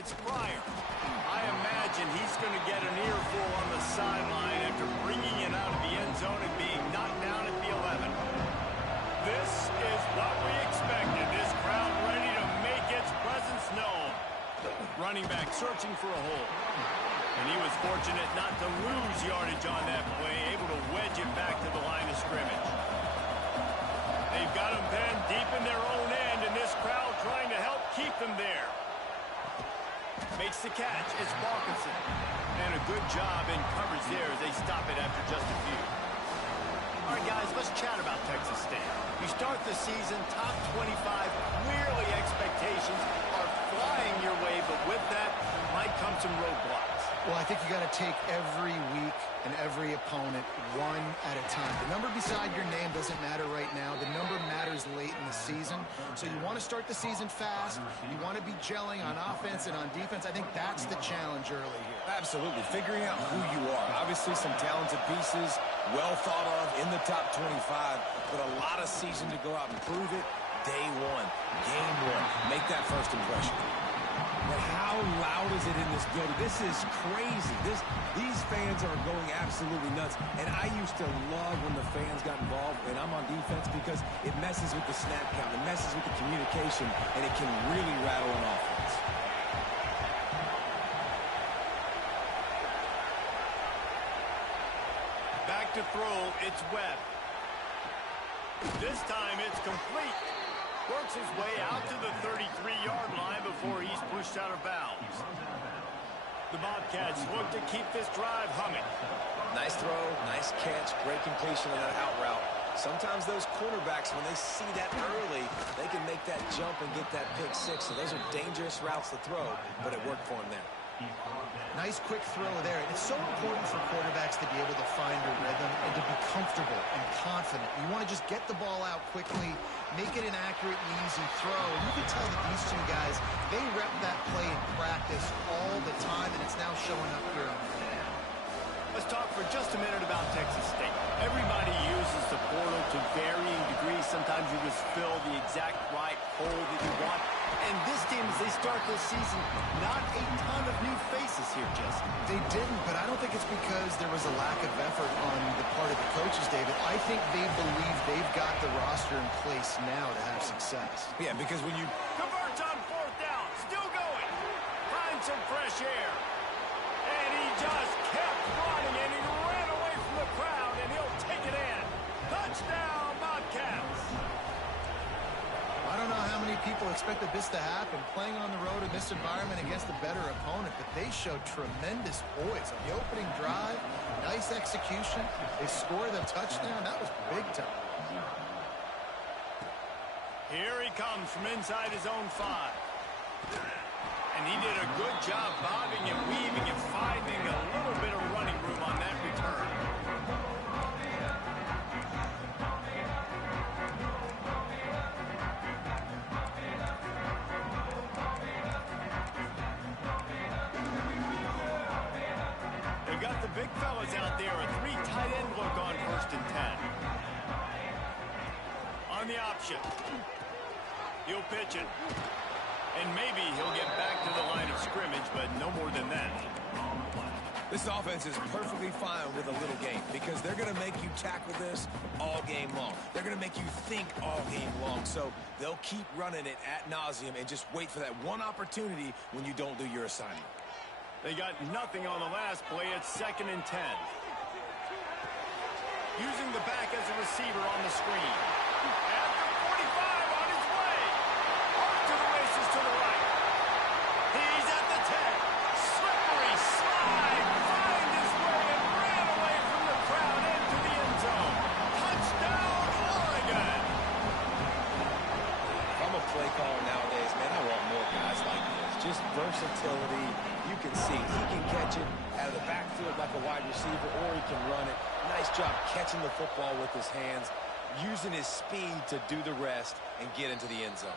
it's Pryor. I imagine he's going to get an earful on the sideline after bringing it out of the end zone and being knocked down at the 11. This is what we expected. This crowd ready to make its presence known. Running back searching for a hole. And he was fortunate not to lose yardage on that play, able to wedge it back to the line of scrimmage. They've got him pinned deep in their own end, and this crowd trying to help keep them there. Makes the catch. It's Parkinson. And a good job in coverage there as they stop it after just a few. All right, guys, let's chat about Texas State. You start the season top 25. Clearly expectations are flying your way, but with that might come some roadblocks. Well, I think you got to take every week and every opponent one at a time. The number beside your name doesn't matter right now. The number matters late in the season. So you want to start the season fast. You want to be gelling on offense and on defense. I think that's the challenge early here. Absolutely. Figuring out who you are. Obviously some talented pieces, well thought of in the top 25, but a lot of season to go out and prove it. Day one, game one. Make that first impression. But how loud is it in this building? This is crazy. These fans are going absolutely nuts. And I used to love when the fans got involved, and I'm on defense, because it messes with the snap count. It messes with the communication, and it can really rattle an offense. Back to throw, it's Webb. This time it's complete. Works his way out to the 33-yard line before he's pushed out of bounds. The Bobcats look to keep this drive humming. Nice throw, nice catch, great completion on that out route. Sometimes those cornerbacks, when they see that early, they can make that jump and get that pick six. So those are dangerous routes to throw, but it worked for him there. Nice quick throw there. It's so important for quarterbacks to be able to find a rhythm and to be comfortable and confident. You want to just get the ball out quickly, make it an accurate and easy throw. And you can tell that these two guys, they rep that play in practice all the time, and it's now showing up here on the field. Let's talk for just a minute about Texas State. Everybody uses the portal to varying degrees. Sometimes you just fill the exact right hole that you want. And this team, as they start this season, not a ton of new faces here, Jesse. They didn't, but I don't think it's because there was a lack of effort on the part of the coaches, David. I think they believe they've got the roster in place now to have success. Yeah, because when you converts on fourth down, still going. Finds some fresh air. And he just kept running, and he ran away from the crowd, and he'll take it in. Touchdown, Bobcats. I don't know how many people expected this to happen, playing on the road in this environment against a better opponent, but they showed tremendous poise on the opening drive. Nice execution. They scored a touchdown. That was big time. Here he comes from inside his own 5. And he did a good job bobbing and weaving and finding a little bit of running room on that return. They got the big fellas out there, a 3 tight end look on 1st and 10. On the option. He'll pitch it. And maybe he'll get back to the line of scrimmage, but no more than that. This offense is perfectly fine with a little game because they're going to make you tackle this all game long. They're going to make you think all game long. So they'll keep running it ad nauseum and just wait for that one opportunity when you don't do your assignment. They got nothing on the last play. It's 2nd and 10. Using the back as a receiver on the screen. At the 45 on his way. Off to the races to the right. He's at the 10. Slippery slide. Find his way and ran away from the crowd into the end zone. Touchdown, Oregon. If I'm a play caller nowadays, man, I want more guys like this. Just versatility. You can see he can catch it out of the backfield like a wide receiver, or he can run it. Nice job catching the football with his hands, using his speed to do the rest and get into the end zone.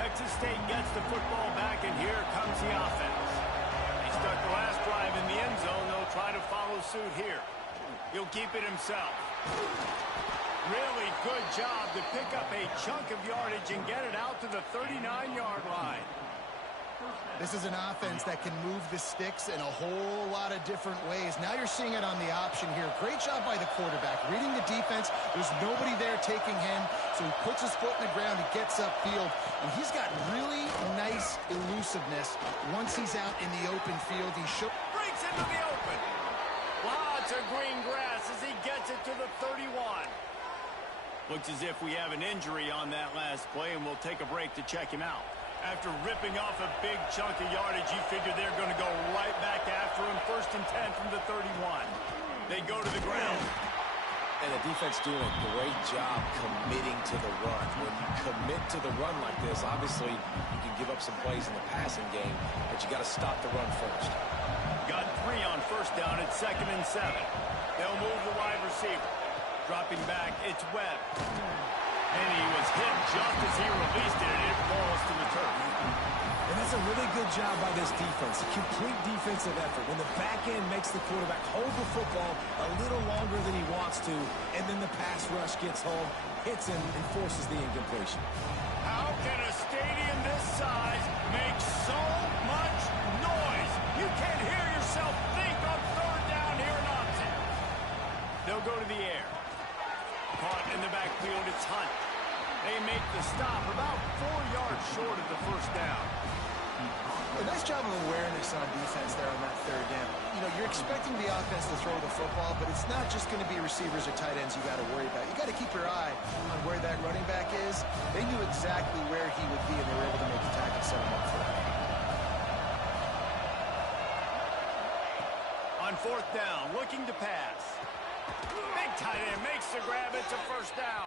Texas State gets the football back, and here comes the offense. He stuck the last drive in the end zone. They'll try to follow suit here. He'll keep it himself. Really good job to pick up a chunk of yardage and get it out to the 39-yard line. This is an offense that can move the sticks in a whole lot of different ways. Now you're seeing it on the option here. Great job by the quarterback. Reading the defense, there's nobody there taking him, so he puts his foot in the ground, he gets upfield, and he's got really nice elusiveness once he's out in the open field. He breaks into the open. Lots of green grass as he gets it to the 31. Looks as if we have an injury on that last play, and we'll take a break to check him out. After ripping off a big chunk of yardage, you figure they're going to go right back after him. 1st and 10 from the 31. They go to the ground. And the defense doing a great job committing to the run. When you commit to the run like this, obviously you can give up some plays in the passing game, but you got to stop the run first. Got 3 on 1st down at 2nd and 7. They'll move the wide receiver. Dropping back, it's Webb. And he was hit just as he released it, and it falls to the turf. And that's a really good job by this defense. A complete defensive effort. When the back end makes the quarterback hold the football a little longer than he wants to, and then the pass rush gets home, hits him, and forces the incompletion. How can a stadium this size make so much noise? You can't hear yourself think on 3rd down here in Austin. They'll go to the air. Caught in the backfield, it's Hunt. They make the stop about 4 yards short of the 1st down. A nice job of awareness on defense there on that 3rd down. You know, you're expecting the offense to throw the football, but it's not just going to be receivers or tight ends you got to worry about. You got to keep your eye on where that running back is. They knew exactly where he would be, and they were able to make the tackle, set him up for it. On 4th down, looking to pass. Big tight end makes the grab. It's a 1st down.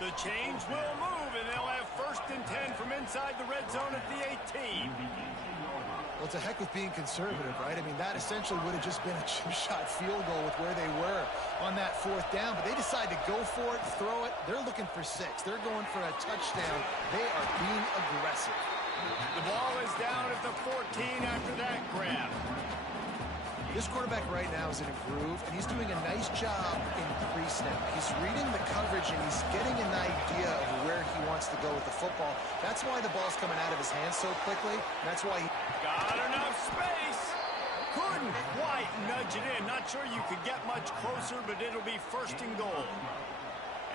The chains will move, and they'll have 1st and 10 from inside the red zone at the 18. Well, it's a heck with being conservative, right? I mean, that essentially would have just been a chip-shot field goal with where they were on that 4th down, but they decide to go for it, throw it. They're looking for 6. They're going for a touchdown. They are being aggressive. The ball is down at the 14 after that grab. This quarterback right now is in a groove, and he's doing a nice job in pre-snap. He's reading the coverage, and he's getting an idea of where he wants to go with the football. That's why the ball's coming out of his hands so quickly. That's why he got enough space. Couldn't quite nudge it in. Not sure you could get much closer, but it'll be 1st and goal.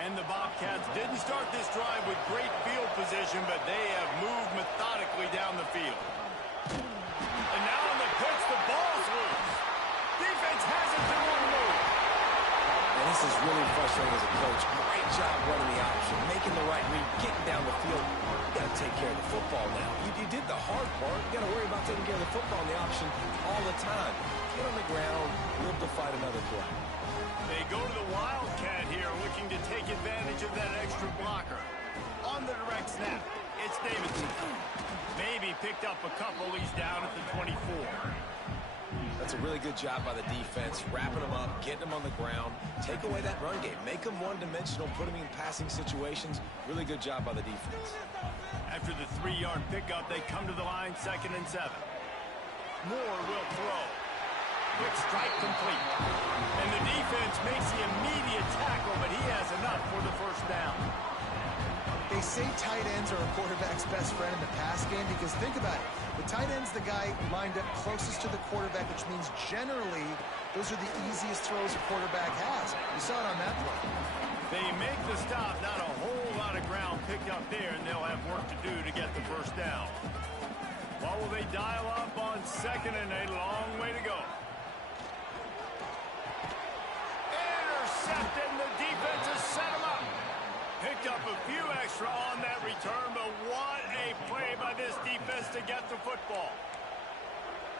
And the Bobcats didn't start this drive with great field position, but they have moved methodically down the field. And now on the pitch, the ball's loose. Defense hasn't been one move. And this is really frustrating as a coach. Great job running the option, making the right read, getting down the field. You got to take care of the football now. You did the hard part. You got to worry about taking care of the football and the option all the time. Get on the ground, live to fight another play. They go to the Wildcat here, looking to take advantage of that extra blocker. On the direct snap, it's Davidson. Maybe picked up a couple. He's down at the 24. That's a really good job by the defense, wrapping them up, getting them on the ground, take away that run game, make them one-dimensional, put them in passing situations. Really good job by the defense. After the 3-yard pickup, they come to the line, 2nd and 7. Moore will throw. Quick strike complete. And the defense makes the immediate tackle, but he has enough for the 1st down. They say tight ends are a quarterback's best friend in the pass game because think about it. The tight end's the guy lined up closest to the quarterback, which means generally those are the easiest throws a quarterback has. You saw it on that play. They make the stop. Not a whole lot of ground picked up there, and they'll have work to do to get the 1st down. What will they dial up on 2nd and a long way to go? Intercepted, and the defense has set him up. Picked up a few extra on that return, but what a play by this defense to get the football.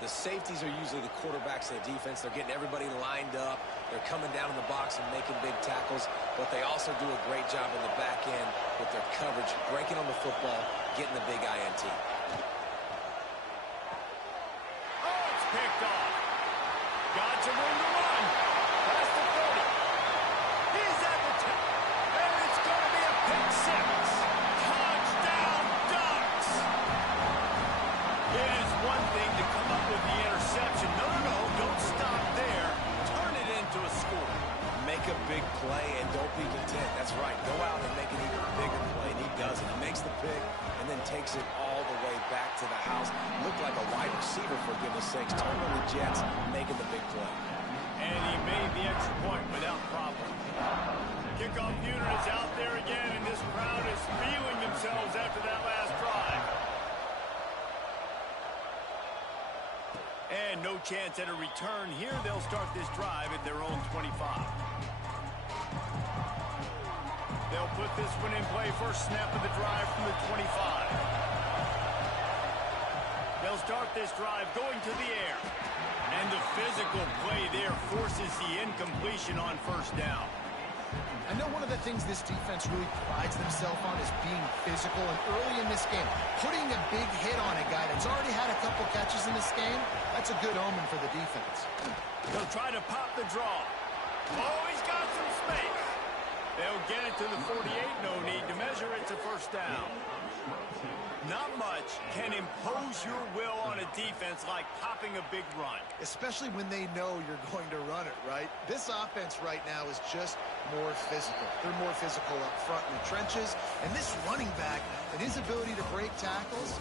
The safeties are usually the quarterbacks of the defense. They're getting everybody lined up. They're coming down in the box and making big tackles, but they also do a great job in the back end with their coverage, breaking on the football, getting the big INT. Oh, it's picked off. play and don't be content. That's right. Go out and make an even bigger play, and he does it. He makes the pick and then takes it all the way back to the house. Looked like a wide receiver, for goodness sakes. Turn on the Jets, making the big play. And he made the extra point without problem. Kickoff unit is out there again, and this crowd is feeling themselves after that last drive. And no chance at a return here. They'll start this drive at their own 25. They'll put this one in play. First snap of the drive from the 25. They'll start this drive going to the air. And the physical play there forces the incompletion on first down. I know one of the things this defense really prides themselves on is being physical, and early in this game, putting a big hit on a guy that's already had a couple catches in this game, that's a good omen for the defense. They'll try to pop the draw. Oh, he's got some space. They'll get it to the 48, no need to measure it to first down. Not much can impose your will on a defense like popping a big run. Especially when they know you're going to run it, right? This offense right now is just more physical. They're more physical up front in the trenches. And this running back and his ability to break tackles,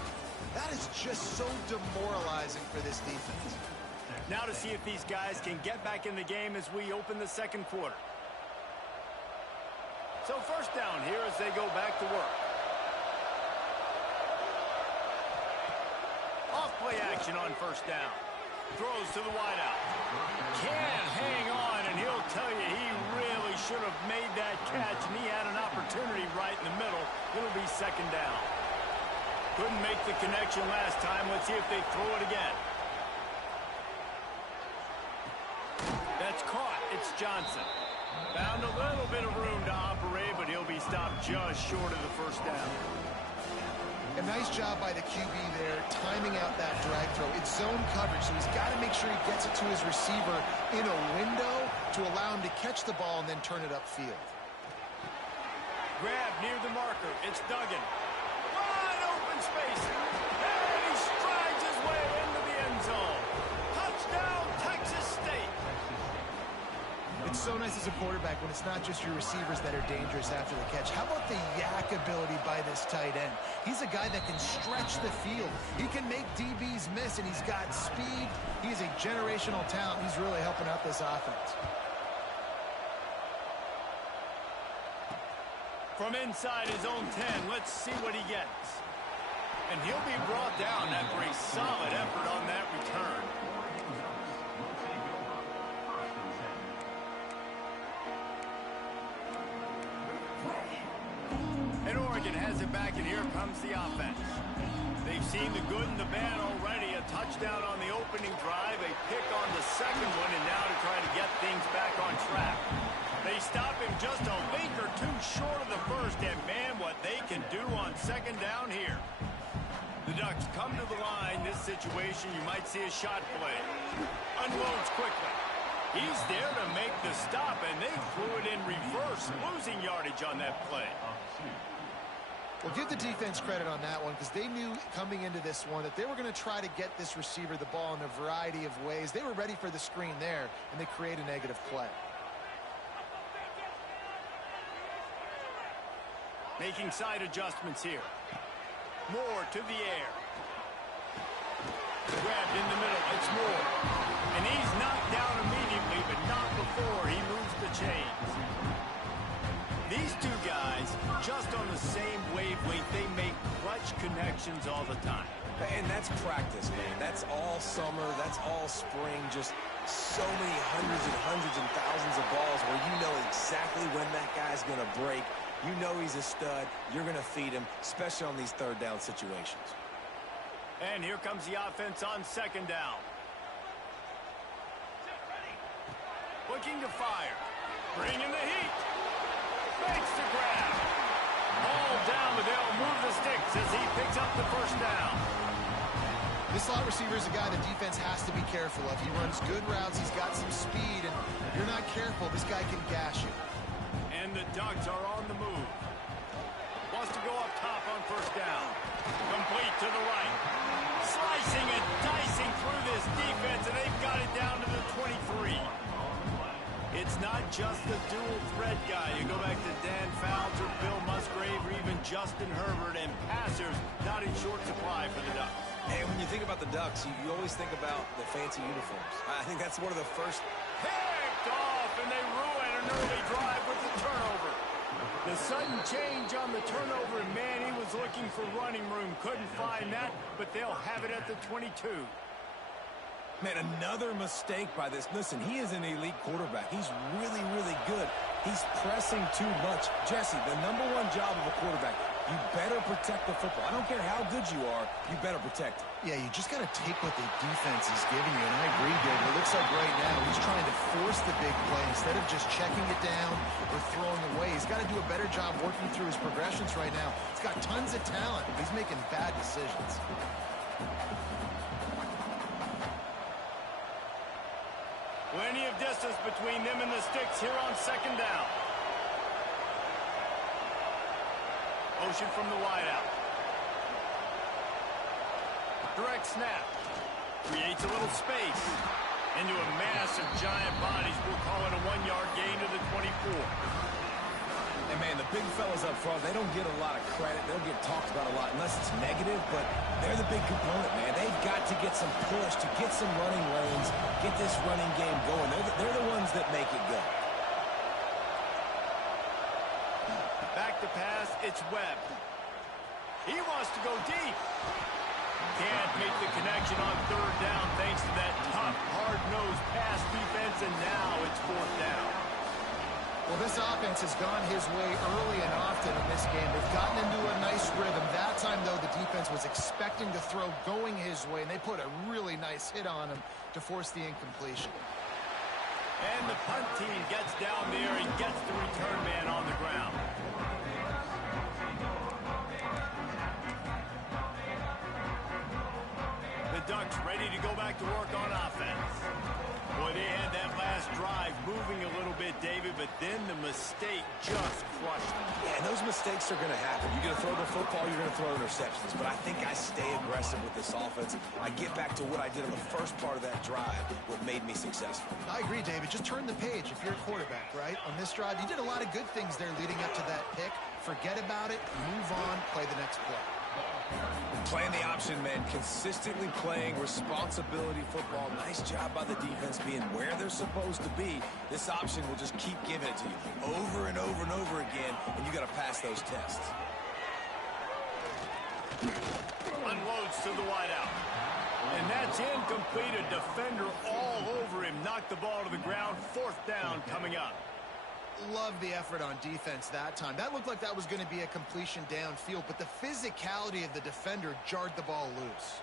that is just so demoralizing for this defense. Now to see if these guys can get back in the game as we open the second quarter. So first down here as they go back to work. Off-play action on first down. Throws to the wideout. Can't hang on, and he'll tell you he really should have made that catch, and he had an opportunity right in the middle. It'll be second down. Couldn't make the connection last time. Let's see if they throw it again. That's caught. It's Johnson. Found a little bit of room to operate, but he'll be stopped just short of the first down. A nice job by the QB there, timing out that drag throw. It's zone coverage, so he's got to make sure he gets it to his receiver in a window to allow him to catch the ball and then turn it upfield. Grab near the marker. It's Duggan. Wide open space. And he strides his way into the end zone. Touchdown, Texas State. It's so nice as a quarterback when it's not just your receivers that are dangerous after the catch. How about the yak ability by this tight end? He's a guy that can stretch the field. He can make DBs miss, and he's got speed. He's a generational talent. He's really helping out this offense. From inside his own 10, let's see what he gets. And he'll be brought down after a solid effort on that return. And Oregon has it back, and here comes the offense. They've seen the good and the bad already. A touchdown on the opening drive, a pick on the second one, and now to try to get things back on track. They stop him just a link or two short of the first, and man, what they can do on second down here. The Ducks come to the line. This situation, you might see a shot play. Unloads quickly. He's there to make the stop, and they threw it in reverse, losing yardage on that play. Well, give the defense credit on that one because they knew coming into this one that they were going to try to get this receiver the ball in a variety of ways. They were ready for the screen there, and they create a negative play. Making side adjustments here. Moore to the air. Grabbed in the middle. It's Moore. And he's knocked down immediately, but not before he moves the chains. These two guys, just on the same wavelength, they make clutch connections all the time. And that's practice, man. That's all summer. That's all spring. Just so many hundreds and thousands of balls where you know exactly when that guy's going to break. You know he's a stud. You're going to feed him, especially on these third down situations. And here comes the offense on second down. Looking to fire. Bringing the heat. Makes the grab. Ball down, but they'll move the sticks as he picks up the first down. This slot receiver is a guy the defense has to be careful of. He runs good routes. He's got some speed, and if you're not careful, this guy can gash you. And the Ducks are on the move. Wants to go up top on first down. Complete to the right. Slicing and dicing through this defense, and they've got it down to the 23. It's He's not just a dual threat guy. You go back to Dan Fouts or Bill Musgrave or even Justin Herbert, and passers not in short supply for the Ducks. And when you think about the Ducks, you always think about the fancy uniforms. I think that's one of the first. Picked off, and they ruin an early drive with the turnover. The sudden change on the turnover, and man, he was looking for running room. Couldn't find that, but they'll have it at the 22. Man, another mistake by this. Listen, he is an elite quarterback. He's really, really good. He's pressing too much. Jesse, the #1 job of a quarterback, you better protect the football. I don't care how good you are, you better protect it. Yeah, you just got to take what the defense is giving you, and I agree, David. It looks like right now he's trying to force the big play instead of just checking it down or throwing away. He's got to do a better job working through his progressions right now. He's got tons of talent. He's making bad decisions. Plenty of distance between them and the sticks here on second down. Motion from the wideout. Direct snap. Creates a little space. Into a mass of giant bodies. We'll call it a 1-yard gain to the 24. And, man, the big fellas up front, they don't get a lot of credit. They don't get talked about a lot unless it's negative, but they're the big component, man. They've got to get some push, to get some running lanes, get this running game going. They're the ones that make it go. Back to pass, it's Webb. He wants to go deep. Can't make the connection on third down thanks to that tough, hard-nosed pass defense, and now it's fourth down. Well, this offense has gone his way early and often in this game. They've gotten into a nice rhythm. That time, though, the defense was expecting to throw going his way, and they put a really nice hit on him to force the incompletion. And the punt team gets down there and gets the return man on the ground. The Ducks ready to go back to work on offense. Boy, they had that last drive moving a little bit, David, but then the mistake just crushed them. Yeah, and those mistakes are going to happen. You're going to throw the football, you're going to throw interceptions. But I think I stay aggressive with this offense. I get back to what I did on the first part of that drive, what made me successful. I agree, David. Just turn the page if you're a quarterback, right? On this drive, you did a lot of good things there leading up to that pick. Forget about it, move on, play the next play. Playing the option, man. Consistently playing responsibility football. Nice job by the defense being where they're supposed to be. This option will just keep giving it to you over and over and over again, and you got to pass those tests. Unloads to the wideout. And that's incomplete. A defender all over him. Knocked the ball to the ground. Fourth down coming up. Love the effort on defense that time. That looked like that was going to be a completion downfield, but the physicality of the defender jarred the ball loose.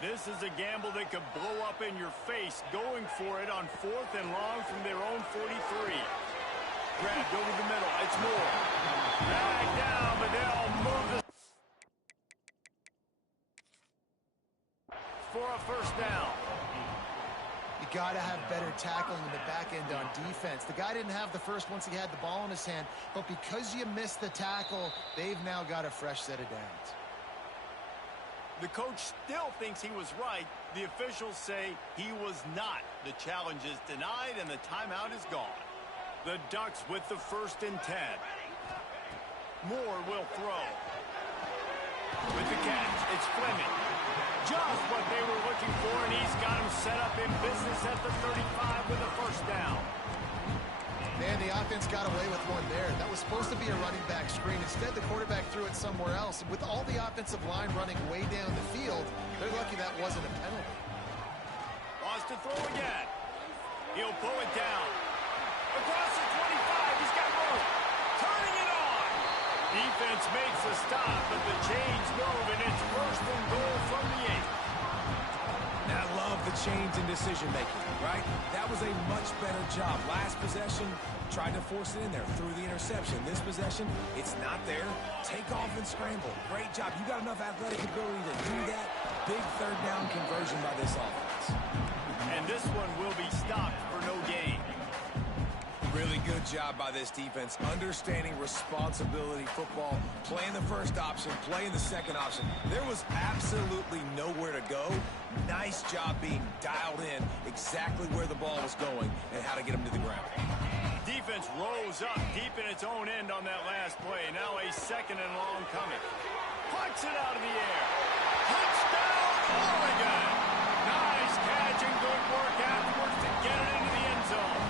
This is a gamble that could blow up in your face, going for it on 4th and long from their own 43. Grabbed over the middle. It's Moore. Back down, but they'll move for a first down. You got to have better tackling in the back end on defense. The guy didn't have the first once he had the ball in his hand, but because you missed the tackle, they've now got a fresh set of downs. The coach still thinks he was right. The officials say he was not. The challenge is denied, and the timeout is gone. The Ducks with the 1st and 10. Moore will throw. With the catch, it's Fleming. Just what they were looking for, and he's got him set up in business at the 35 with a first down. Man, the offense got away with one there. That was supposed to be a running back screen. Instead, the quarterback threw it somewhere else. And with all the offensive line running way down the field, they're lucky that wasn't a penalty. Wants to throw again. He'll pull it down. Across the 25, he's got room. Turning it on. Defense makes a stop, but the chains move, and it's 1st and goal from the 8. And I love the change in decision-making, right? That was a much better job. Last possession, tried to force it in there through the interception. This possession, it's not there. Take off and scramble. Great job. You got enough athletic ability to do that. Big third down conversion by this offense. And this one will be stopped for no gain. Really good job by this defense, understanding responsibility football, playing the first option, playing the second option. There was absolutely nowhere to go. Nice job being dialed in exactly where the ball was going and how to get him to the ground. Defense rose up deep in its own end on that last play. Now a second and long coming. Puts it out of the air. Touchdown, Oregon! Nice catch and good work afterwards to get it into the end zone.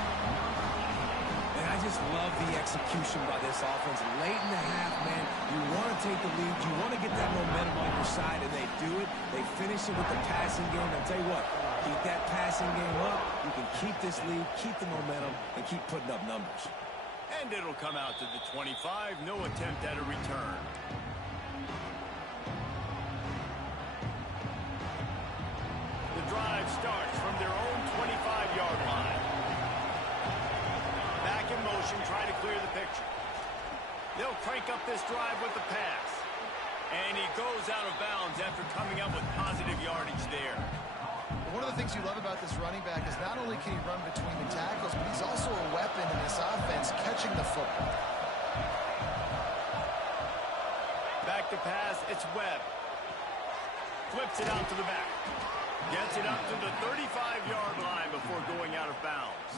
And I just love the execution by this offense. Late in the half, man, you want to take the lead. You want to get that momentum on your side, and they do it. They finish it with the passing game. I'll tell you what, keep that passing game up. You can keep this lead, keep the momentum, and keep putting up numbers. And it'll come out to the 25. No attempt at a return. The drive starts from their own 25-yard line. Back in motion, trying to clear the picture. They'll crank up this drive with the pass. And he goes out of bounds after coming up with positive yardage there. One of the things you love about this running back is not only can he run between the tackles, but he's also a weapon in this offense, catching the football. Back to pass, it's Webb. Flips it out to the back. Gets it up to the 35-yard line before going out of bounds.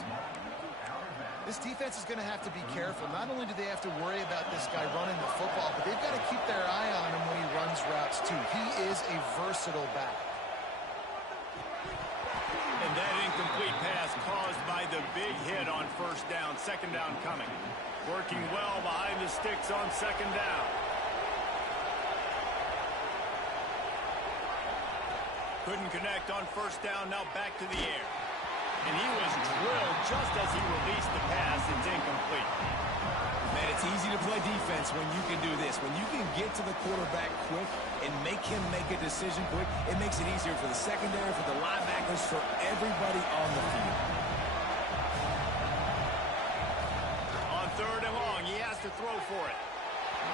This defense is going to have to be careful. Not only do they have to worry about this guy running the football, but they've got to keep their eye on him when he runs routes too. He is a versatile back. And that incomplete pass caused by the big hit on first down. Second down coming. Working well behind the sticks on second down. Couldn't connect on first down, now back to the air. And he was drilled just as he released the pass. It's incomplete. Man, it's easy to play defense when you can do this. When you can get to the quarterback quick and make him make a decision quick, it makes it easier for the secondary, for the linebackers, for everybody on the field. On third and long, he has to throw for it.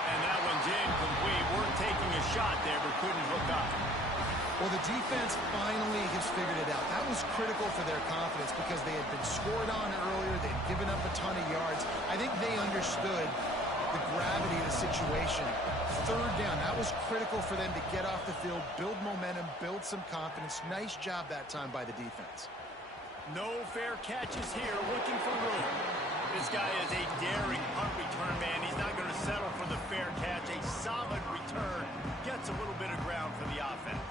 And that one's incomplete. We're taking a shot there, but couldn't hook up. Well, the defense finally has figured it out. That was critical for their confidence because they had been scored on earlier. They'd given up a ton of yards. I think they understood the gravity of the situation. Third down, that was critical for them to get off the field, build momentum, build some confidence. Nice job that time by the defense. No fair catches here, looking for room. This guy is a daring punt return man. He's not going to settle for the fair catch. A solid return gets a little bit of ground for the offense.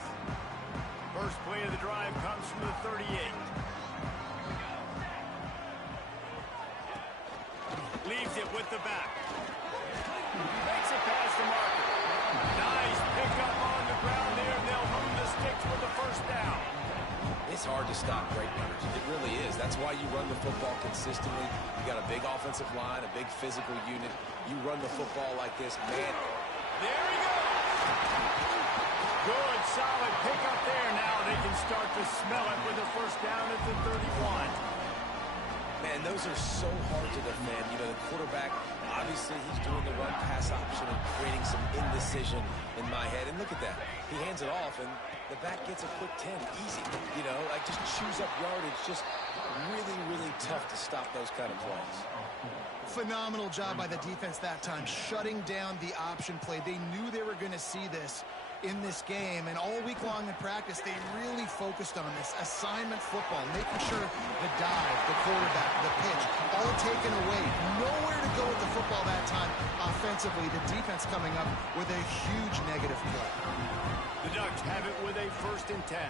First play of the drive comes from the 38. Leaves it with the back. Makes it past the marker. Nice pickup on the ground there, and they'll move the sticks with the first down. It's hard to stop great runners. It really is. That's why you run the football consistently. You got a big offensive line, a big physical unit. You run the football like this, man. There he goes. Good, solid pickup there. Now they can start to smell it with a first down at the 31. Man, those are so hard to defend. You know, the quarterback, obviously he's doing the run-pass option and creating some indecision in my head. And look at that. He hands it off, and the back gets a quick 10. Easy. You know, like just chews up yardage. Just really, really tough to stop those kind of plays. Phenomenal job by the defense that time, shutting down the option play. They knew they were going to see this in this game, and all week long in practice, they really focused on this assignment football, making sure the dive, the quarterback, the pitch, all taken away. Nowhere to go with the football that time offensively. The defense coming up with a huge negative play. The Ducks have it with a 1st and 10.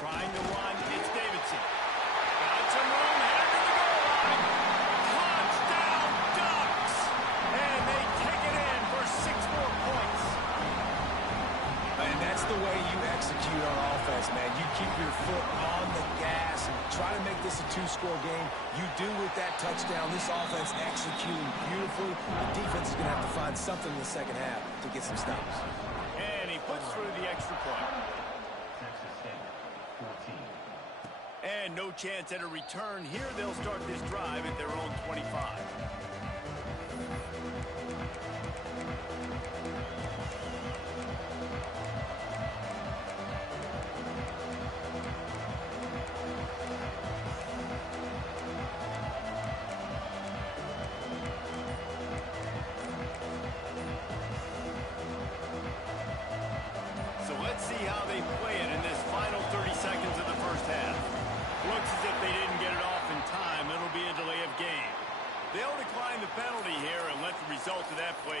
Trying to run, it's Davidson. Got some room, headed to the goal line. Touchdown, Ducks! And they take it in for 6 more points. And that's the way you execute on offense, man. You keep your foot on the gas and try to make this a 2-score game. You do with that touchdown. This offense executing beautifully. The defense is going to have to find something in the second half to get some stops. And he puts through the extra point. And no chance at a return here. They'll start this drive at their own 25.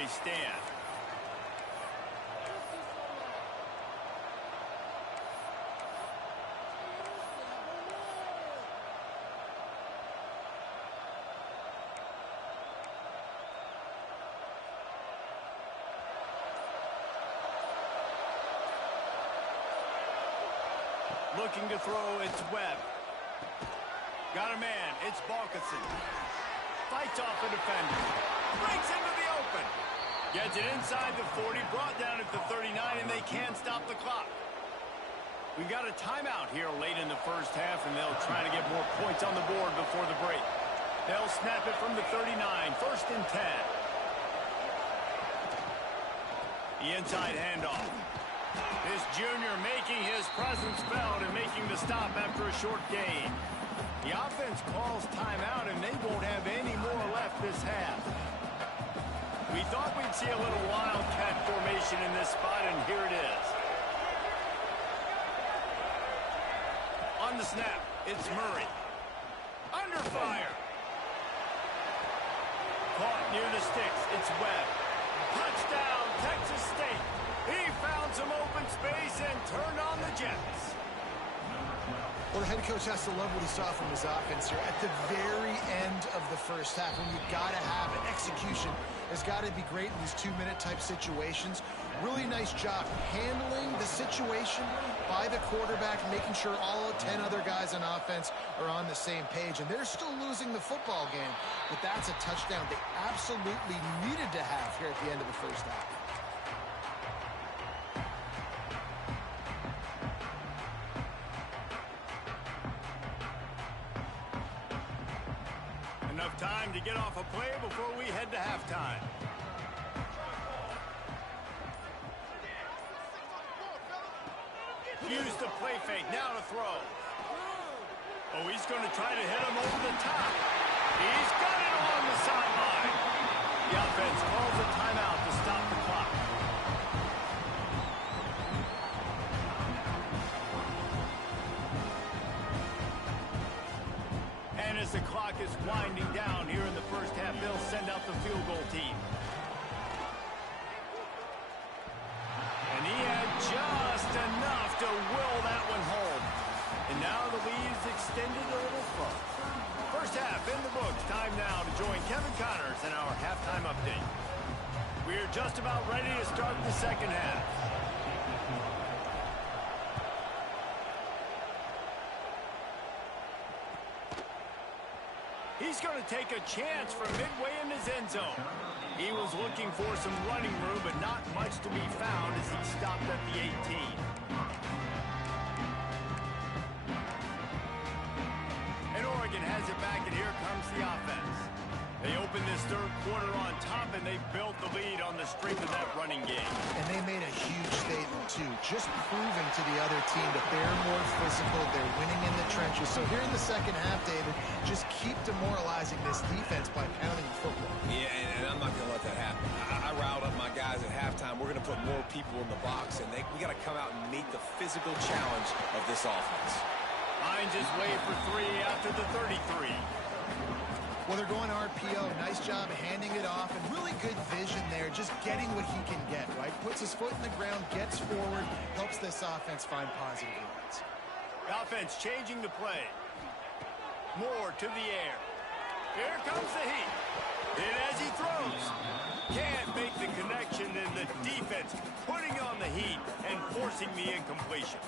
stand. Looking to throw, it's Webb. Got a man, it's Balkinson. Fights off a defender. Breaks into the open. Gets it inside the 40, brought down at the 39, and they can't stop the clock. We've got a timeout here late in the first half, and they'll try to get more points on the board before the break. They'll snap it from the 39, 1st and 10. The inside handoff. This junior making his presence felt and making the stop after a short gain. The offense calls timeout, and they won't have any more left this half. We thought we'd see a little wildcat formation in this spot, and here it is. On the snap, it's Murray. Under fire. Caught near the sticks, it's Webb. Touchdown, Texas State. He found some open space and turned on the Jets. Well, the head coach has to love what he saw from his offense here at the very end of the first half. When you've got to have it, execution has got to be great in these 2-minute type situations. Really nice job handling the situation by the quarterback, making sure all 10 other guys on offense are on the same page. And they're still losing the football game, but that's a touchdown they absolutely needed to have here at the end of the first half. Enough time to get off a play before we head to halftime. Use the play fake, now to throw. Oh, he's going to try to hit him over the top. He's got it along the sideline. The offense calls a timeout to stop the clock. And as the clock is winding down here in the first half, they'll send out the field goal team. And he had just enough to will that one home. And now the lead's extended a little further. First half in the books. Time now to join Kevin Connors in our halftime update. We're just about ready to start the second half. He's going to take a chance from midway in his end zone. He was looking for some running room, but not much to be found as he stopped at the 18. And Oregon has it back, and here comes the offense. They opened this third quarter on top, and they built the lead on the strength of that running game. And they made a huge statement, too, just proving to the other team that they're more physical, they're winning in the trenches. So here in the second half, David, just keep demoralizing this defense by pounding the football. Yeah, and I'm not going to let that happen. I riled up my guys at halftime. We're going to put more people in the box, and we got to come out and meet the physical challenge of this offense. Hines is way for 3 after the 33. Well, they're going RPO. Nice job handing it off, and really good vision there, just getting what he can get, right? Puts his foot in the ground, gets forward, helps this offense find positive yards. The offense changing the play. Moore to the air. Here comes the heat. And as he throws, can't make the connection, and the defense putting on the heat and forcing the incompletion.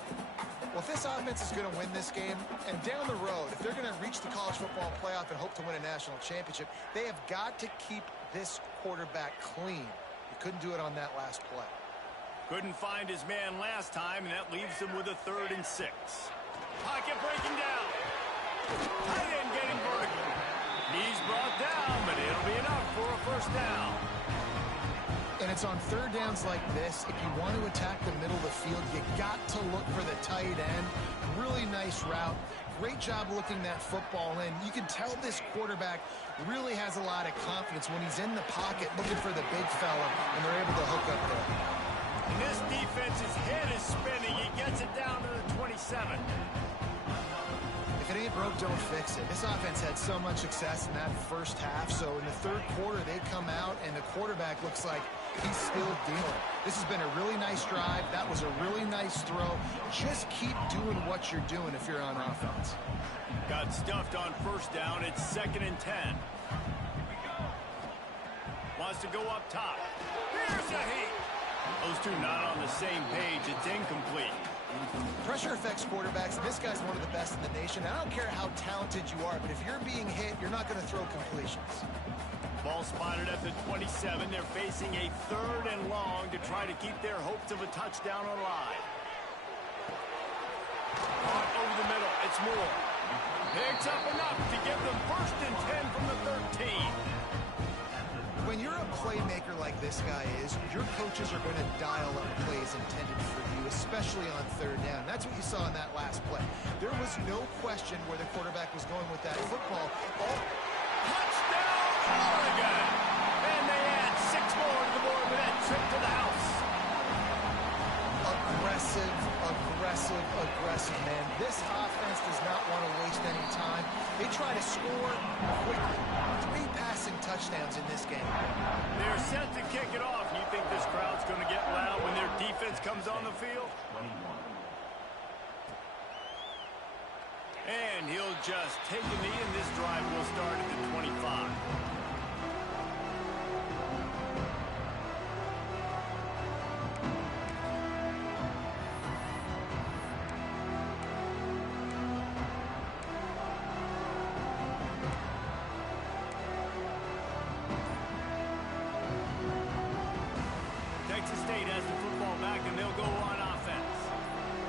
Well, if this offense is going to win this game, and down the road, if they're going to reach the college football playoff and hope to win a national championship, they have got to keep this quarterback clean. He couldn't do it on that last play. Couldn't find his man last time, and that leaves him with a 3rd and 6. Pocket breaking down. Tight end getting vertical. Knees brought down, but it'll be enough for a first down. And it's on third downs like this, if you want to attack the middle of the field, you got to look for the tight end. Really nice route. Great job looking that football in. You can tell this quarterback really has a lot of confidence when he's in the pocket looking for the big fella, and they're able to hook up there. And this defense's head is spinning. He gets it down to the 27. If it ain't broke, don't fix it. This offense had so much success in that first half, so in the third quarter, they come out, and the quarterback looks like he's still dealing. This has been a really nice drive. That was a really nice throw. Just keep doing what you're doing if you're on offense. Got stuffed on first down. It's 2nd and 10. Wants to go up top. Here's a heat. Those two not on the same page. It's incomplete. Pressure affects quarterbacks, and this guy's one of the best in the nation. I don't care how talented you are, but if you're being hit, you're not going to throw completions. Ball spotted at the 27. They're facing a 3rd and long to try to keep their hopes of a touchdown alive. Caught over the middle. It's Moore. Picks up enough to give them 1st and 10 from the 13. When you're a playmaker like this guy is, your coaches are going to dial up plays intended for you, especially on 3rd down. That's what you saw in that last play. There was no question where the quarterback was going with that football. Touchdown, Oregon! And they add 6 more to the board with that trip to the house. Aggressive, aggressive, aggressive, man. This offense does not want to waste any time. They try to score quickly. 3 passing touchdowns in this game. They're set to kick it off. You think this crowd's going to get loud when their defense comes on the field? And he'll just take a knee, and this drive will start at the 25. Texas State has the football back, and they'll go on offense.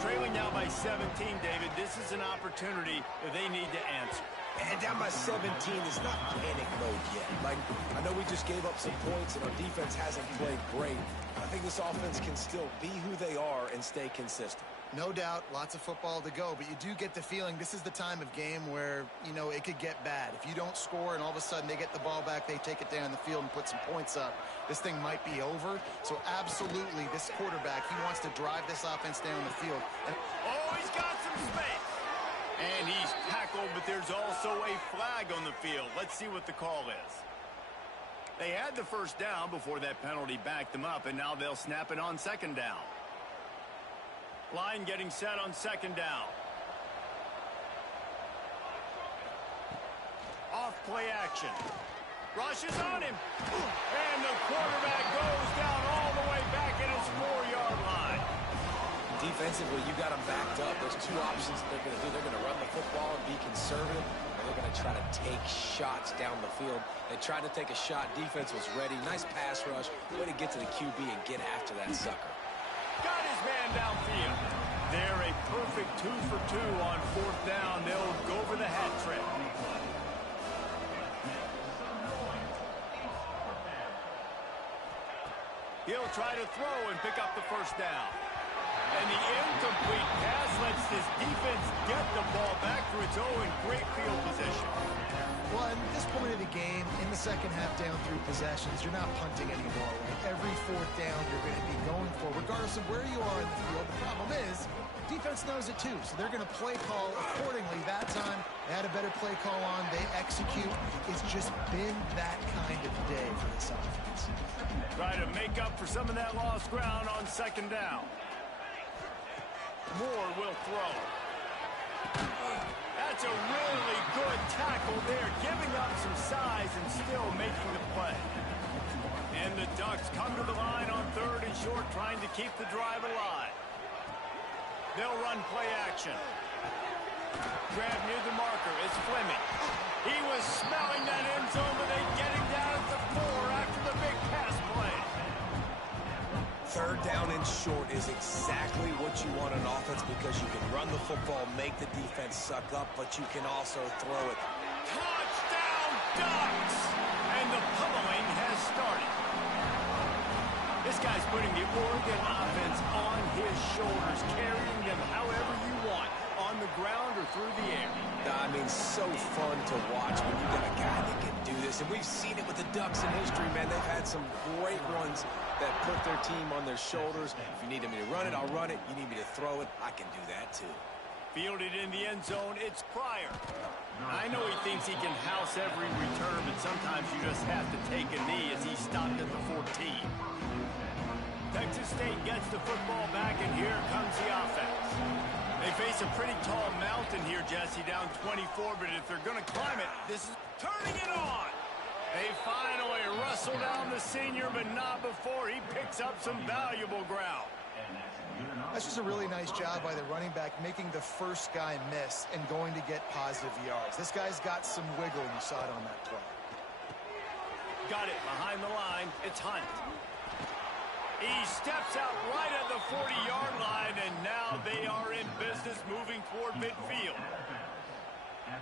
Trailing now by 17, David. This is an opportunity that they need to answer. And down by 17 is not panic mode yet. Like, I know we just gave up some points, and our defense hasn't played great. I think this offense can still be who they are and stay consistent. No doubt, lots of football to go, but you do get the feeling this is the time of game where, you know, it could get bad. If you don't score and all of a sudden they get the ball back, they take it down the field and put some points up, this thing might be over. So absolutely, this quarterback, he wants to drive this offense down the field. And oh, he's got some space. And he's tackled, but there's also a flag on the field. Let's see what the call is. They had the first down before that penalty backed them up, and now they'll snap it on 2nd down. Line getting set on 2nd down. Off play action. Rushes on him. And the quarterback goes down all the way back at his 4-yard line. Defensively, you got them backed up. There's 2 options that they're going to do. They're going to run the football and be conservative, or they're going to try to take shots down the field. They tried to take a shot. Defense was ready. Nice pass rush. Way to get to the QB and get after that sucker. Got his man downfield. They're a perfect 2 for 2 on 4th down. They'll go for the hat trick. He'll try to throw and pick up the first down. And the incomplete pass lets this defense get the ball back to its own great field position. well, at this point of the game, in the second half down through possessions, you're not punting anymore, right? Every 4th down you're going to be going for, regardless of where you are in the field. The problem is, defense knows it too, so they're going to play call accordingly. That time, they had a better play call on. They execute. It's just been that kind of day for this offense. Try to make up for some of that lost ground on 2nd down. Moore will throw. That's a really good tackle there, giving up some size and still making the play. And the Ducks come to the line on 3rd and short, trying to keep the drive alive. They'll run play action. Grab near the marker. It's Fleming. He was smelling that end zone, but they get him down at the 4 after the big pass play. 3rd down and short is exactly what you want on offense, because you can run the football, make the defense suck up, but you can also throw it. Touchdown, Ducks! And the pummeling has started. This guy's putting the Oregon offense on his shoulders, carrying them however you want, on the ground or through the air. I mean, so fun to watch when you got a guy that can do this. And we've seen it with the Ducks in history, man. They've had some great ones that put their team on their shoulders. If you need me to run it, I'll run it. You need me to throw it, I can do that too. Fielded in the end zone, it's Pryor. I know he thinks he can house every return, but sometimes you just have to take a knee as he stopped at the 14. Texas State gets the football back, and here comes the offense. They face a pretty tall mountain here, Jesse, down 24, but if they're going to climb it, this is turning it on. They finally wrestle down the senior, but not before he picks up some valuable ground. That's just a really nice job by the running back, making the first guy miss and going to get positive yards. This guy's got some wiggle, and you saw it on that play. Got it behind the line. It's Hunt. He steps out right at the 40-yard line, and now they are in business moving toward midfield.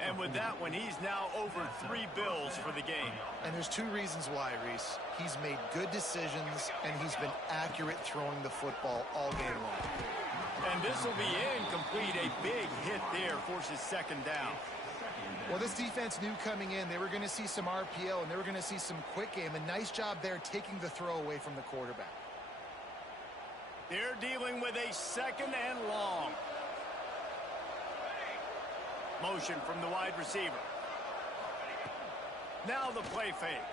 And with that one, he's now over 3 bills for the game. And there's 2 reasons why, Reese. He's made good decisions, and he's been accurate throwing the football all game long. And this will be incomplete. A big hit there forces second down. Well, this defense knew coming in they were going to see some RPO, and they were going to see some quick game. A nice job there taking the throw away from the quarterback. They're dealing with a second and long. Motion from the wide receiver. Now the play fake.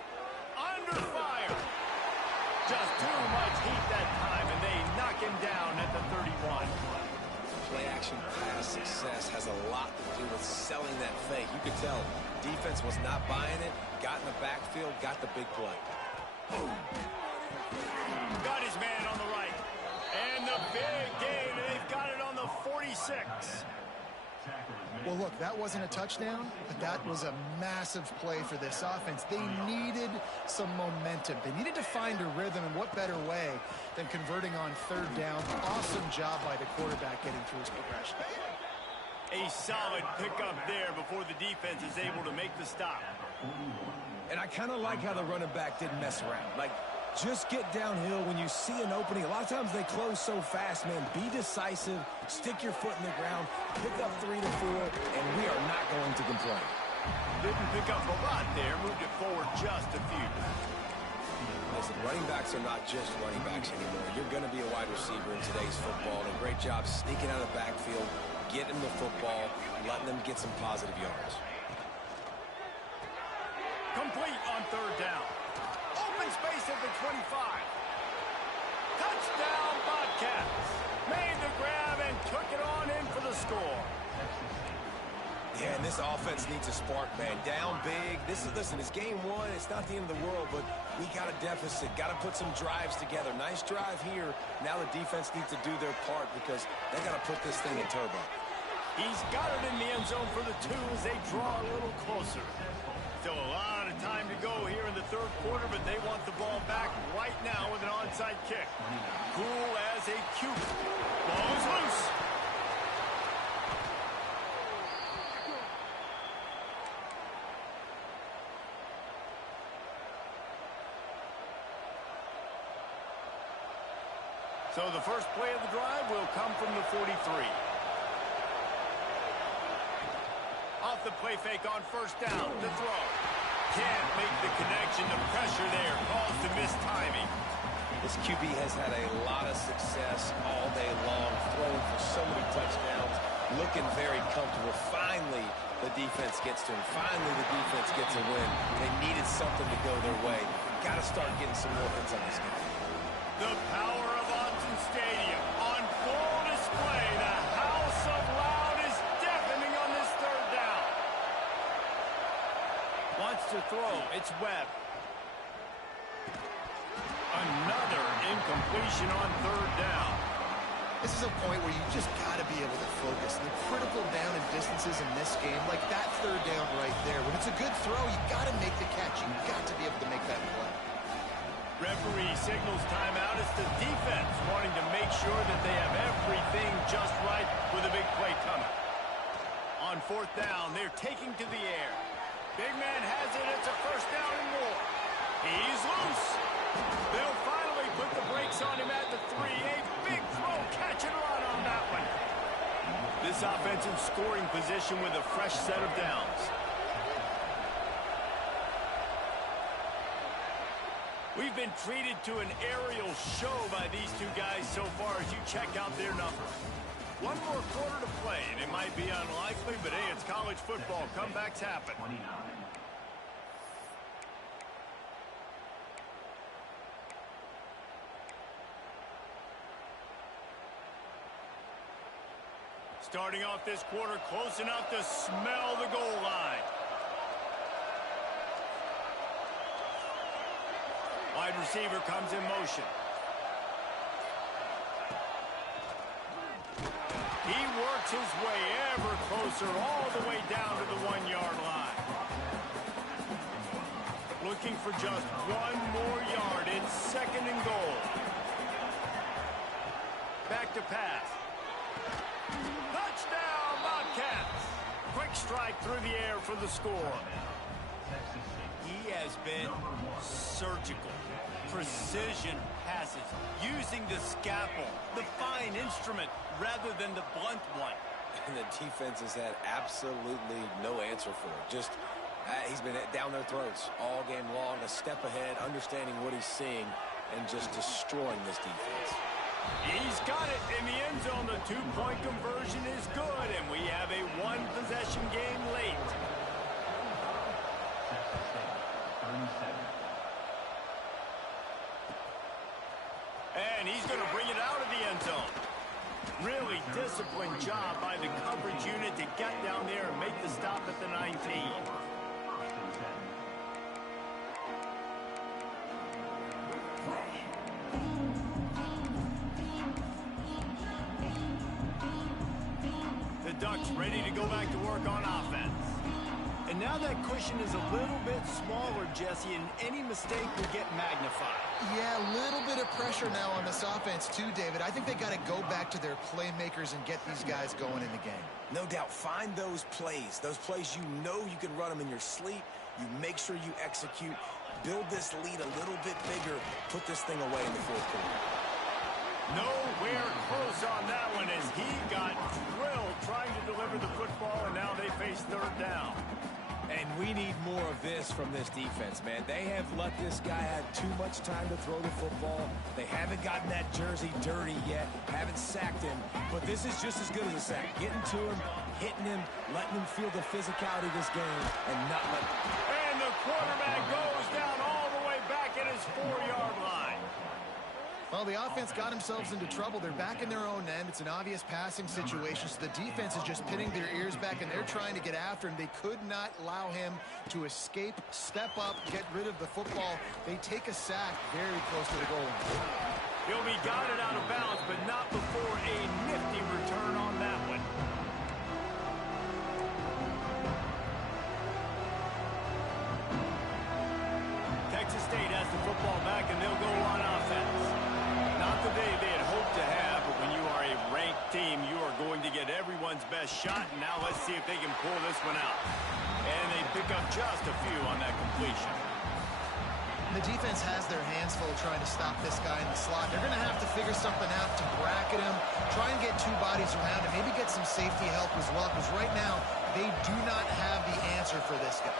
Under fire. Just too much heat that time, and they knock him down at the 31. Play-action pass success has a lot to do with selling that fake. You could tell defense was not buying it, got in the backfield, got the big play. Got his man on the right. And the big gain, they've got it on the 46. Well, look, that wasn't a touchdown, but that was a massive play for this offense. They needed some momentum. They needed to find a rhythm, and what better way than converting on third down. Awesome job by the quarterback getting through his progression. A solid pickup there before the defense is able to make the stop. And I kind of like how the running back didn't mess around. Like, just get downhill when you see an opening. A lot of times they close so fast, man. Be decisive, stick your foot in the ground, pick up 3 to 4, and we are not going to complain. Didn't pick up a lot there, moved it forward just a few. Listen, running backs are not just running backs anymore. You're going to be a wide receiver in today's football. And a great job sneaking out of the backfield, getting the football, letting them get some positive yards. Complete on third down. Open space at the 25. Touchdown, Bobcats. Made the grab and took it on in for the score. Yeah, and this offense needs a spark, man. Down big. Listen, it's game 1. It's not the end of the world, but we got a deficit. Got to put some drives together. Nice drive here. Now the defense needs to do their part because they got to put this thing in turbo. He's got it in the end zone for the 2 as they draw a little closer. Still a lot of time to go here in the third quarter, but they want the ball back right now with an onside kick. Cool as a cucumber. Ball is loose. So the first play of the drive will come from the 43. Off the play fake on first down. The throw. Can't make the connection. The pressure there caused the missed timing. This QB has had a lot of success all day long, throwing for so many touchdowns, looking very comfortable. Finally, the defense gets to him. Finally, the defense gets a win. They needed something to go their way. Got to start getting some more hits on this guy. The power of Autzen Stadium on full display. The house of loud is deafening on this third down. Wants to throw. It's Webb. Another incompletion on third down. This is a point where you just got to be able to focus. The critical down and distances in this game, like that third down right there. When it's a good throw, you got to make the catch. You got to be able to make that play. Referee signals timeout. It's the defense wanting to make sure that they have everything just right with a big play coming. On fourth down, they're taking to the air. Big man has it. It's a first down and more. He's loose. They'll finally put the brakes on him at the 3. A big throw, catch and run on that one. This offense in scoring position with a fresh set of downs. We've been treated to an aerial show by these two guys so far as you check out their numbers. One more quarter to play, and it might be unlikely, but hey, it's college football. Comebacks happen. Starting off this quarter close enough to smell the goal line. Wide receiver comes in motion. He works his way ever closer all the way down to the 1-yard line. Looking for just one more yard. It's second and goal. Back to pass. Touchdown, Bobcats! Quick strike through the air for the score. He has been surgical. Precision passes, using the scalpel, the fine instrument, rather than the blunt one. And the defense has had absolutely no answer for it. Just, he's been down their throats all game long, a step ahead, understanding what he's seeing, and just destroying this defense. He's got it in the end zone. The two-point conversion is good, and we have a one-possession game late. And he's going to bring it out of the end zone. Really disciplined job by the coverage unit to get down there and make the stop at the 19. The Ducks ready to go back to work on offense. And now that cushion is a little bit smaller, Jesse, and any mistake will get magnified. Yeah, a little bit of pressure now on this offense too, David. I think they got to go back to their playmakers and get these guys going in the game. No doubt. Find those plays you know you can run them in your sleep. You make sure you execute. Build this lead a little bit bigger. Put this thing away in the fourth quarter. Nowhere close on that one as he got drilled trying to deliver the football, and now they face third down. And we need more of this from this defense, man. They have let this guy have too much time to throw the football. They haven't gotten that jersey dirty yet, haven't sacked him. But this is just as good as a sack. Getting to him, hitting him, letting him feel the physicality of this game, and not letting him. And the quarterback goes down all the way back at his 4-yard line. Well, the offense got themselves into trouble. They're back in their own end. It's an obvious passing situation, so the defense is just pinning their ears back, and they're trying to get after him. They could not allow him to escape, step up, get rid of the football. They take a sack very close to the goal line. He'll be guided out of bounds, but not before a nifty return on that one. Texas State has the football back, and they'll go on offense. Not the day they had hoped to have, but when you are a ranked team, you are going to get everyone's best shot. And now let's see if they can pull this one out. And they pick up just a few on that completion. The defense has their hands full trying to stop this guy in the slot. They're going to have to figure something out to bracket him, try and get two bodies around him, maybe get some safety help as well, because right now they do not have the answer for this guy.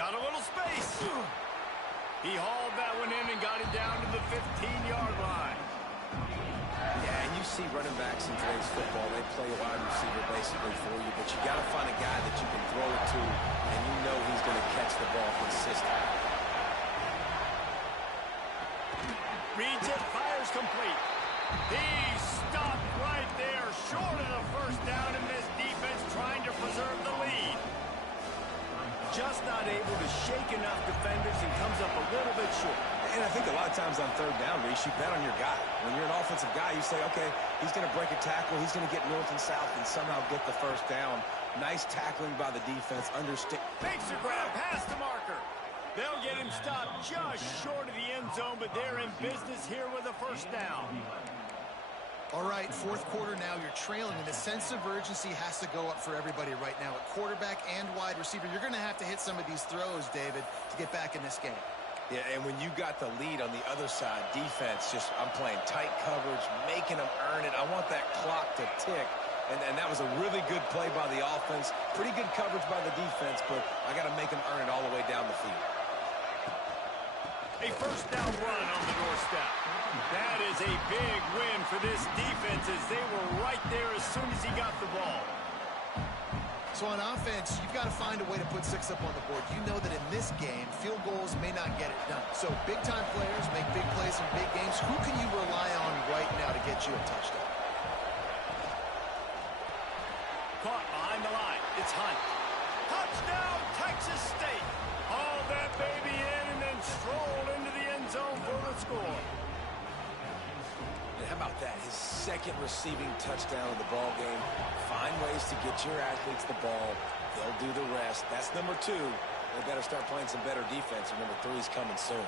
Got a little space. He hauled that one in and got it down to the 15-yard line. Yeah, and you see running backs in today's football, they play a wide receiver basically for you, but you got to find a guy that you can throw it to, and you know he's going to catch the ball consistently. Reads it, fires complete. He stopped right there, short of the first down, and this defense trying to preserve the lead. Just not able to shake enough defenders and comes up a little bit short. And I think a lot of times on third down, Reese, you bet on your guy. When you're an offensive guy, you say, okay, he's going to break a tackle, he's going to get north and south and somehow get the first down. Nice tackling by the defense. Makes a grab past the marker. They'll get him stopped just short of the end zone, but they're in business here with a first down. All right, fourth quarter now, you're trailing, and the sense of urgency has to go up for everybody right now. At quarterback and wide receiver, you're going to have to hit some of these throws, David, to get back in this game. Yeah, and when you got the lead on the other side, defense, I'm playing tight coverage, making them earn it. I want that clock to tick, and that was a really good play by the offense. Pretty good coverage by the defense, but I got to make them earn it all the way down the field. A first down run on the doorstep. That is a big win for this defense as they were right there as soon as he got the ball. So on offense, you've got to find a way to put 6 up on the board. You know that in this game, field goals may not get it done. So big-time players make big plays in big games. Who can you rely on right now to get you a touchdown? Caught behind the line. It's Hunt. Touchdown, Texas State. Haul that baby in and then stroll into the end zone for the score. And how about that? His second receiving touchdown of the ball game. Find ways to get your athletes the ball. They'll do the rest. That's number 2. They better start playing some better defense, and number 3 is coming soon.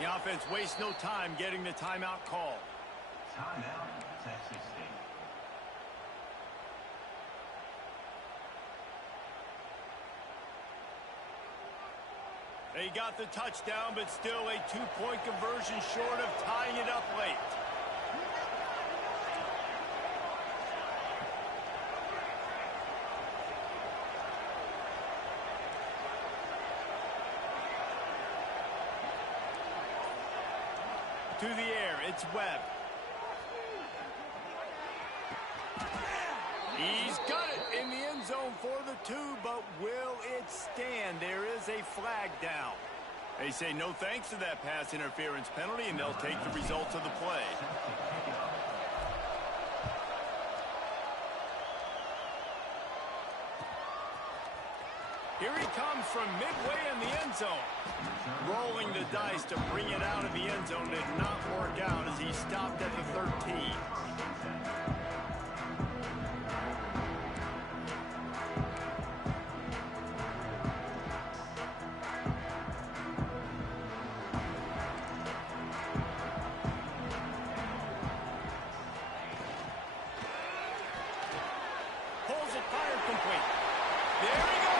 The offense wastes no time getting the timeout call. Timeout, Texas State. They got the touchdown, but still a 2-point conversion short of tying it up late. To the air, it's Webb. He's got it in the end zone for the 2, but will it stand? There is a flag down. They say no thanks to that pass interference penalty, and they'll take the results of the play. Here he comes from midway in the end zone. Rolling the dice to bring it out of the end zone did not work out as he stopped at the 13. Pulls it, fired complete. There he goes.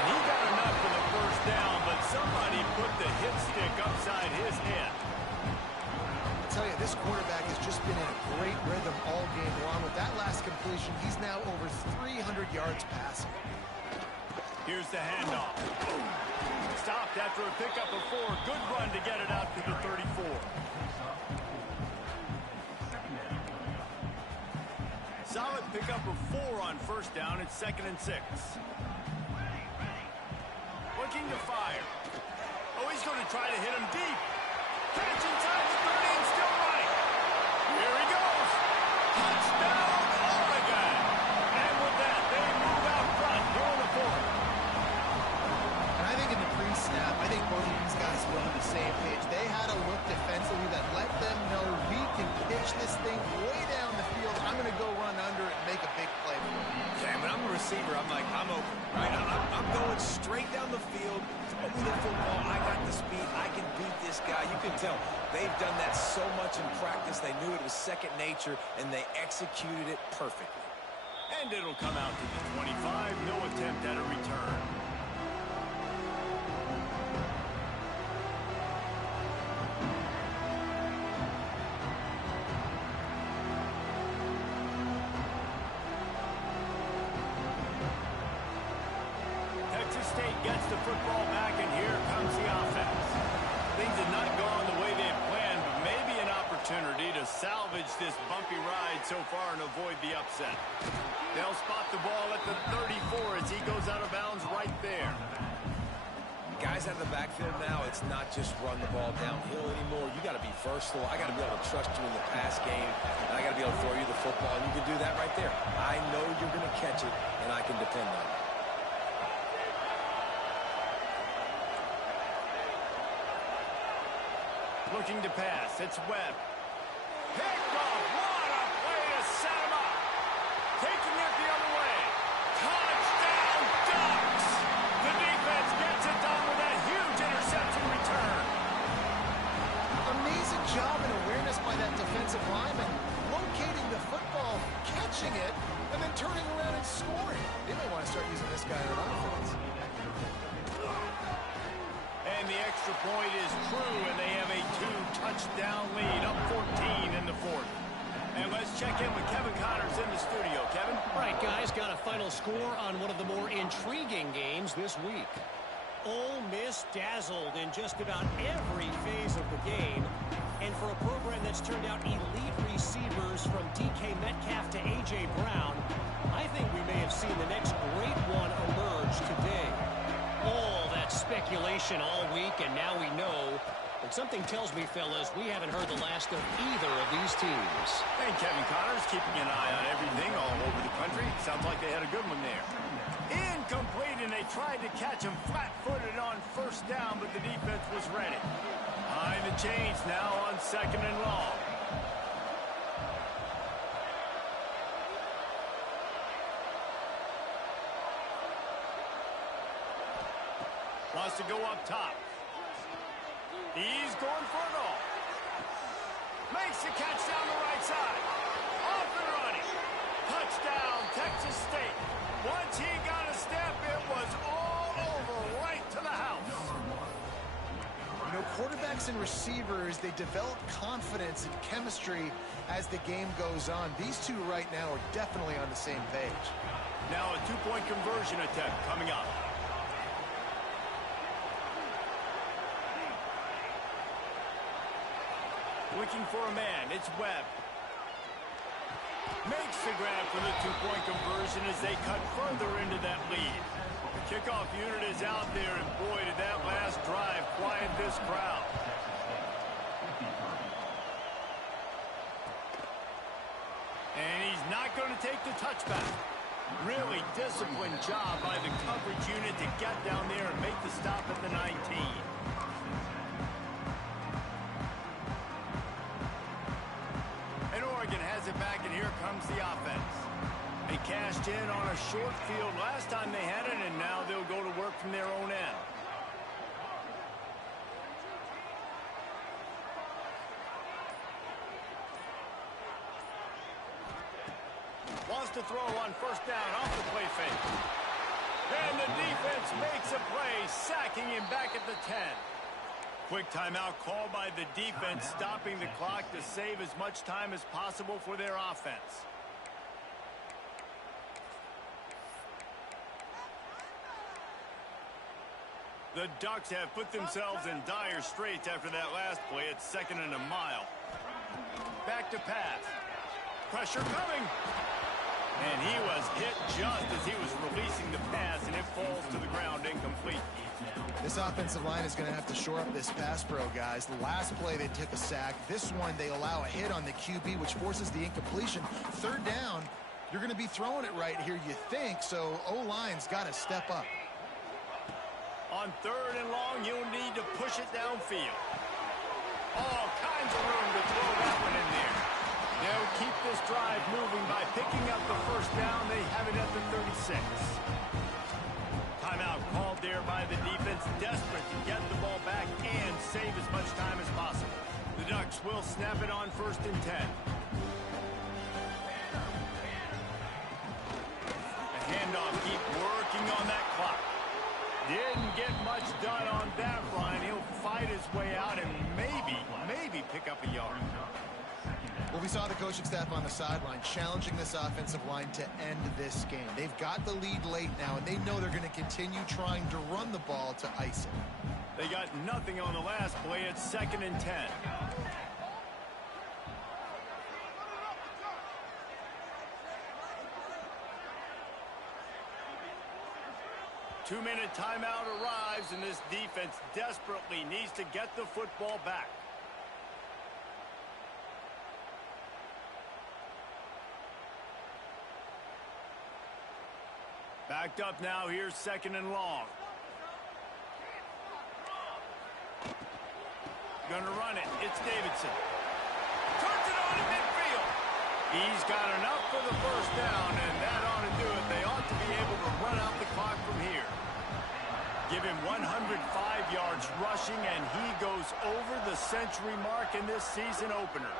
And he got enough for the first down, but somebody put the hit stick upside his head. I tell you, this quarterback has just been in a great rhythm all game long. With that last completion, he's now over 300 yards passing. Here's the handoff. Stopped after a pickup of 4. Good run to get it out to the 34. Solid pickup of 4 on first down. It's 2nd and 6. Looking to fire. Oh, he's going to try to hit him deep. Catch inside the 30 and still running. Here he goes. Touchdown, Oregon. And with that, they move out front here in the 4th. And I think in the pre-snap, I think both of these guys were on the same page. They had a look defensively that let them know we can pitch this thing way down the field. I'm going to go run under it and make a big play for it. Yeah, when I'm a receiver, I'm like, I'm open, right? I'm going straight down the field. Throw me the football. I got the speed. I can beat this guy. You can tell they've done that so much in practice. They knew it was second nature, and they executed it perfectly. And it'll come out to the 25. No attempt at a return. Texas State gets the football back, and here comes the offense. Things have not gone the way they had planned, but maybe an opportunity to salvage this bumpy ride so far and avoid the upset. They'll spot the ball at the 34 as he goes out of bounds right there. Guys out of the backfield now, it's not just run the ball downhill anymore. You got to be versatile. I got to be able to trust you in the pass game, and I got to be able to throw you the football, and you can do that right there. I know you're going to catch it, and I can depend on it. Looking to pass. It's Webb. Picked off. What a play to set him up. Taking it the other way. Touchdown, Ducks. The defense gets it done with that huge interception return. Amazing job and awareness by that defensive lineman, locating the football, catching it, and then turning around and scoring. They may want to start using this guy on offense. And the extra point is true, and they have a 2-touchdown lead, up 14 in the 4th. And let's check in with Kevin Connors in the studio. Kevin? All right, guys, got a final score on one of the more intriguing games this week. Ole Miss dazzled in just about every phase of the game. And for a program that's turned out elite receivers from DK Metcalf to A.J. Brown, I think we may have seen the next great one emerge today. All that speculation all week, and now we know. But something tells me, fellas, we haven't heard the last of either of these teams. And Kevin Connors keeping an eye on everything all over the country. Sounds like they had a good one there. Incomplete, and they tried to catch him flat-footed on first down, but the defense was ready. Behind the chains now on 2nd and long. Wants to go up top. He's going for it all. Makes the catch down the right side. Off and running. Touchdown, Texas State. Once he got a step, it was all over, right to the house. You know, quarterbacks and receivers, they develop confidence and chemistry as the game goes on. These two right now are definitely on the same page. Now a 2-point conversion attempt coming up. Looking for a man. It's Webb. Makes the grab for the 2-point conversion as they cut further into that lead. The kickoff unit is out there, and boy, did that last drive quiet this crowd. And he's not going to take the touchback. Really disciplined job by the coverage unit to get down there and make the stop at the 19. Has it back, and here comes the offense. They cashed in on a short field last time they had it, and now they'll go to work from their own end. Wants to throw on first down off the play fake. And the defense makes a play, sacking him back at the 10. Quick timeout called by the defense, stopping the clock to save as much time as possible for their offense. The Ducks have put themselves in dire straits after that last play. It's 2nd and a mile. Back to pass. Pressure coming. And he was hit just as he was releasing the pass, and it falls to the ground incomplete. This offensive line is going to have to shore up this pass pro, guys. The last play they took a sack. This one they allow a hit on the QB, which forces the incompletion. 3rd down, you're going to be throwing it right here, you think, so O-line's got to step up. On 3rd and long, you'll need to push it downfield. All kinds of room to throw that one in there. They'll keep this drive moving by picking up the first down. They have it at the 36. Timeout called there by the defense, desperate to get the ball back and save as much time as possible. The Ducks will snap it on 1st and 10. The handoff, keep working on that clock. Didn't get much done on that run. He'll fight his way out and maybe pick up a yard. Well, we saw the coaching staff on the sideline challenging this offensive line to end this game. They've got the lead late now, and they know they're going to continue trying to run the ball to ice it. They got nothing on the last play. It's 2nd and 10. Two-minute timeout arrives, and this defense desperately needs to get the football back. Backed up now. Here's 2nd and long. Gonna run it. It's Davidson. Turns it on in midfield. He's got enough for the first down, and that ought to do it. They ought to be able to run out the clock from here. Give him 105 yards rushing, and he goes over the century mark in this season opener.